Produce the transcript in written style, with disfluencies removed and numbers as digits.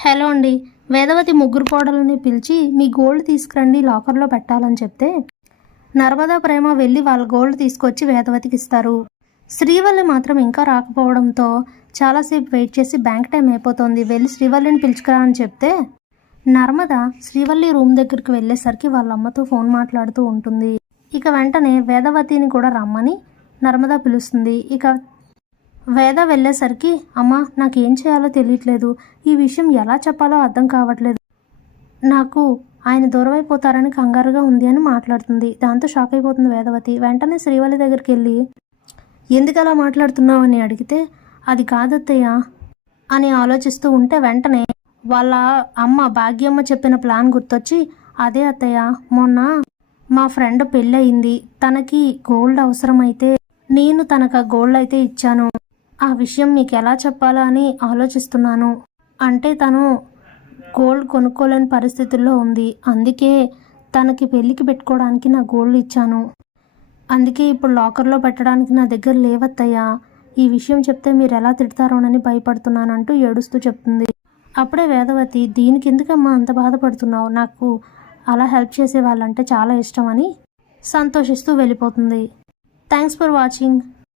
Hello అండి. వేదవతి ముగ్గురు కోడలని పిలిచి మీ గోల్డ్ తీసుకురండి లాకర్లో పెట్టాలని చెప్తే నర్మదా ప్రేమ వెళ్ళి వాళ్ళ గోల్డ్ తీసుకొచ్చి వేదవతికి ఇస్తారు. శ్రీవల్లి మాత్రం ఇంకా రాకపోవడంతో చాలాసేపు వెయిట్ చేసి బ్యాంక్ టైం అయిపోతుంది, వెళ్ళి శ్రీవల్లిని పిలుచుకురా అని చెప్తే నర్మద శ్రీవల్లి రూమ్ దగ్గరికి వెళ్ళేసరికి వాళ్ళ అమ్మతో ఫోన్ మాట్లాడుతూ ఉంటుంది. ఇక వెంటనే వేదవతిని కూడా రమ్మని నర్మద పిలుస్తుంది. ఇక వేద వెళ్ళేసరికి అమ్మ నాకేం చేయాలో తెలియట్లేదు, ఈ విషయం ఎలా చెప్పాలో అర్థం కావట్లేదు, నాకు ఆయన దూరం అయిపోతారని కంగారుగా ఉంది అని మాట్లాడుతుంది. దాంతో షాక్ అయిపోతుంది వేదవతి. వెంటనే శ్రీవల్లి దగ్గరికి వెళ్ళి ఎందుకు అలా మాట్లాడుతున్నావు అని అడిగితే అది కాదత్తయ్య అని ఆలోచిస్తూ ఉంటే వెంటనే వాళ్ళ అమ్మ భాగ్యమ్మ చెప్పిన ప్లాన్ గుర్తొచ్చి అదే అత్తయ్య, మొన్న మా ఫ్రెండ్ పెళ్ళయింది, తనకి గోల్డ్ అవసరమైతే నేను తనకు ఆ గోల్డ్ అయితే ఇచ్చాను, ఆ విషయం మీకు ఎలా చెప్పాలా అని ఆలోచిస్తున్నాను, అంటే తను గోల్డ్ కొనుక్కోలేని పరిస్థితుల్లో ఉంది, అందుకే తనకి పెళ్ళికి పెట్టుకోవడానికి నా గోల్డ్ ఇచ్చాను, అందుకే ఇప్పుడు లాకర్లో పెట్టడానికి నా దగ్గర లేవత్తయ్యా, ఈ విషయం చెప్తే మీరు ఎలా తిడతారోనని భయపడుతున్నానంటూ ఏడుస్తూ చెప్తుంది. అప్పుడే వేదవతి దీనికి ఎందుకమ్మా అంత బాధపడుతున్నావు, నాకు అలా హెల్ప్ చేసే వాళ్ళంటే చాలా ఇష్టం అని సంతోషిస్తూ వెళ్ళిపోతుంది. Thanks for watching.